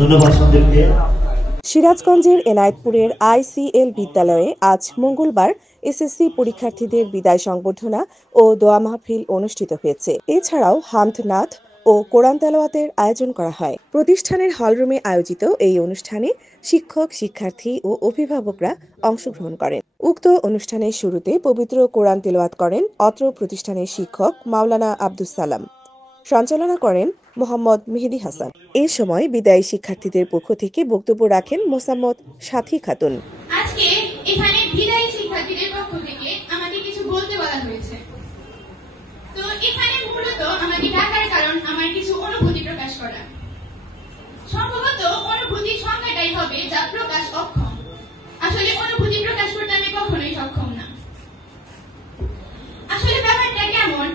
ধন্যবাদ সন্দীপকে। সিরাজগঞ্জের এনায়েতপুরের আইসিএল বিদ্যালয়ে আজ মঙ্গলবার এসএসসি পরীক্ষার্থীদের বিদায় সংবর্ধনা ও দোয়া মাহফিল অনুষ্ঠিত হয়েছে। এছাড়াও হামদ নাথ ও কোরআন তেলাওয়াতের আয়োজন করা হয়। প্রতিষ্ঠানের হলরুমে আয়োজিত এই অনুষ্ঠানে শিক্ষক, শিক্ষার্থী ও অভিভাবকরা অংশগ্রহণ করেন। উক্ত অনুষ্ঠানের শুরুতে পবিত্র কোরআন তেলাওয়াত করেন অত্র প্রতিষ্ঠানের শিক্ষক মাওলানা আব্দুস সালাম। সঞ্চালনা করেন মোহাম্মদ মেহেদী হাসান। এ সময় বিদায়ী শিক্ষার্থীদের পক্ষ থেকে বক্তব্য রাখেন মোসাম্মদ সাথী খাতুন। আজকে এখানে বিদায়ী শিক্ষার্থীদের পক্ষ থেকে আমাকে কিছু বলতে বলা হয়েছে। তো এখানে মূলত আমাকে ডাকার কারণ আমার কিছু অনুভূতি প্রকাশ করা। সম্ভবত অনুভূতির সংজ্ঞাটাই হবে যা প্রকাশ অক্ষম। আসলে অনুভূতি প্রকাশ করতে আমি কখনোই সক্ষম না। আসলে ব্যাপারটা কেমন,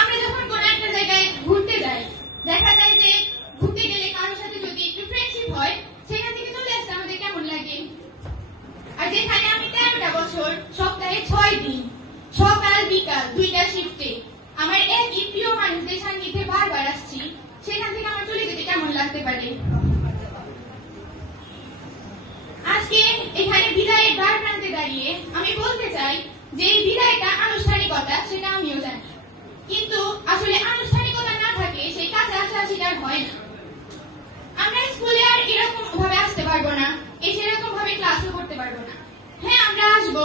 আমরা যখন কোন একটা জায়গায় ঘুরতে যাই, দেখা যায় যে ঘুরতে গেলে কারোর সাথে যদি একটু ফ্রেন্ডশিপ হয়, সেখান থেকে চলে আসতে আমাদের কেমন লাগে। আর যেখানে আমি 13টা বছর সপ্তাহে 6 দিন সকাল বিকাল 2টা শিফটে আমার একই প্রিয় মানুষদের সান্নিধ্যে বারবার আসছি, সেখান থেকে আমার চলে যেতে কেমন লাগতে পারে। আজকে এখানে বিদায়ের দ্বার প্রান্তে দাঁড়িয়ে আমি বলতে চাই যে এই বিদায়টা আনুষ্ঠানিকতা, সেটা আমিও জানি, কিন্তু আসলে আনুষ্ঠানিকতা না থাকলে সেই কাছে আসা সেটা হয় না। আমরা স্কুলে আর এরকম ভাবে আসতে পারবো না, এসে এরকম ভাবে ক্লাসও করতে পারবো না। হ্যাঁ, আমরা আসবো,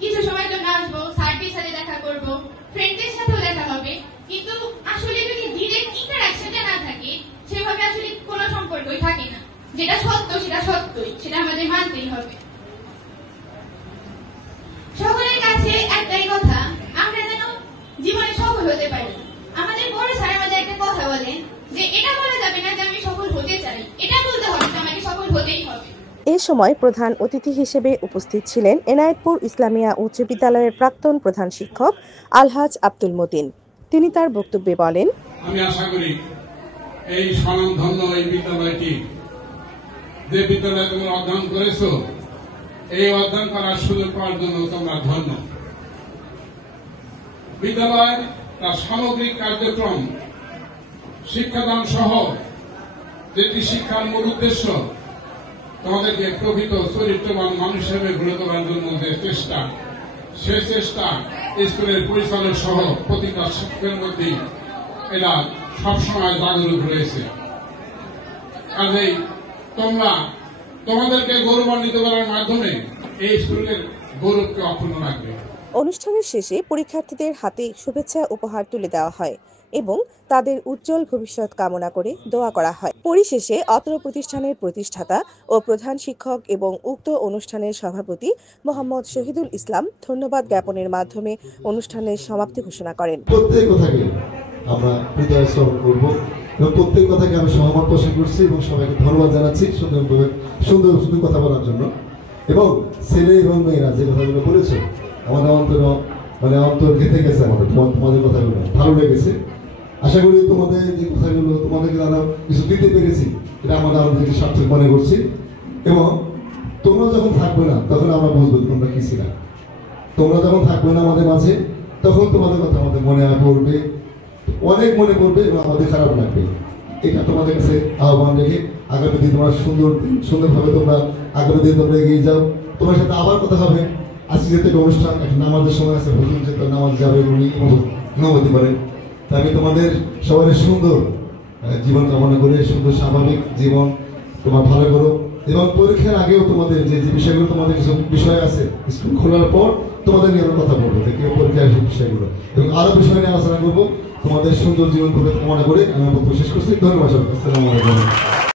কিছু সময়ের জন্য আসবো, স্যারদের সাথে দেখা করবো, ফ্রেন্ডদের সাথেও দেখা হবে, কিন্তু আসলে যদি ডিরেক্ট ইন্টারাকশনটা না থাকে, সেভাবে আসলে কোনো সম্পর্কই থাকে না। যেটা সত্য সেটা সত্যই, সেটা আমাদের মানতেই হবে। সকলের কাছে একটাই কথা, আমরা যেন জীবনে সফল হতে পারি। আমাদের বড় স্যার আমাদের একটা কথা বলেন যে এটা বলা যাবে না যে আমি সফল হতে চাই, এটা বলতে হবে যে আমাকে সফল হতেই হবে। এ সময় প্রধান অতিথি হিসেবে উপস্থিত ছিলেন এনায়েতপুর ইসলামিয়া উচ্চ বিদ্যালয়ের প্রাক্তন প্রধান শিক্ষক আলহাজ আব্দুল মতিন। তিনি তার বক্তব্যে বলেন, আমি আশা করি এই স্বনামধন্য এই বিদ্যালয়টি, যে বিদ্যালয়ে তোমরা অধ্যয়ন করেছো, এই অধ্যয়ন করার সুযোগ পাওয়ার জন্য তোমরা ধন্য। বিদ্যালয় তার সামগ্রিক কার্যক্রম, শিক্ষাদান সহ যেটি শিক্ষার মূল উদ্দেশ্য, তোমাদেরকে প্রকৃত চরিত্রবান মানুষ হিসেবে গড়ে তোলার জন্য যে চেষ্টা, সে চেষ্টা স্কুলের পরিচালক সহ প্রতিটা শিক্ষকের মধ্যেই এটা সবসময় জাগরুক রয়েছে। কাজেই তোমরা তোমাদেরকে গৌরবান্বিত করার মাধ্যমে এই স্কুলের গৌরবকে অক্ষুণ্ণ রাখবে। অনুষ্ঠানের শেষে পরীক্ষার্থীদের হাতে শুভেচ্ছা উপহার তুলে দেওয়া হয় এবং তাদের উজ্জ্বল ভবিষ্যৎ কামনা করে দোয়া করা হয়। পরিশেষে অত্র প্রতিষ্ঠানের প্রতিষ্ঠাতা ও প্রধান শিক্ষক এবং উক্ত অনুষ্ঠানের সভাপতি মোহাম্মদ শহীদুল ইসলাম ধন্যবাদ জ্ঞাপনের মাধ্যমে অনুষ্ঠানের সমাপ্তি ঘোষণা করেন। প্রত্যেক কথাকে আমরা হৃদয়ে স্মরণ করব এবং প্রত্যেক কথাকে আমি সহমত পোষণ করছি এবং সবাইকে ধন্যবাদ জানাচ্ছি সুন্দর সুন্দর কথা বলার জন্য। এবং ছেলে এবং মেয়েরা যে কথাগুলো বলেছে আমাদের অন্তর গেঁথে গেছে, তোমাদের কথাগুলো ভালো লেগেছে। আশা করি তোমাদের যে কথাগুলো তোমাদেরকে আরো কিছু দিতে পেরেছি, এটা আমাদের আরো থেকে সার্থক মনে করছি। এবং তোমরা যখন থাকবে না তখন আমরা বুঝবো তোমরা কি ছিলাম। তোমরা যখন থাকবে না আমাদের মাঝে, তখন তোমাদের কথা আমাদের মনে পড়বে, অনেক মনে পড়বে এবং আমাদের খারাপ লাগবে। এটা তোমাদের কাছে আহ্বান রেখে আগামী দিন তোমরা সুন্দরভাবে তোমরা আগামী দিন তোমরা এগিয়ে যাও। তোমার সাথে আবার কথা হবে। আজকে যেতে অনুষ্ঠান, একটা নামাজের সময় আছে, হুজুর যেতে নামাজ যাবে উনি অনুমতি পারেন। তাই আমি তোমাদের সবাই সুন্দর জীবন কামনা করে সুন্দর স্বাভাবিক জীবন তোমার ভালো করো। এবং পরীক্ষার আগেও তোমাদের যে বিষয়গুলো, তোমাদের কিছু বিষয় আছে, স্কুল খোলার পর তোমাদের নিয়ে আমরা কথা বলবো, দেখি পরীক্ষার বিষয়গুলো এবং আরো বিষয় নিয়ে আলোচনা করবো। তোমাদের সুন্দর জীবন কামনা করে আমি বক্তব্য শেষ করছি। ধন্যবাদ। আসসালামু আলাইকুম।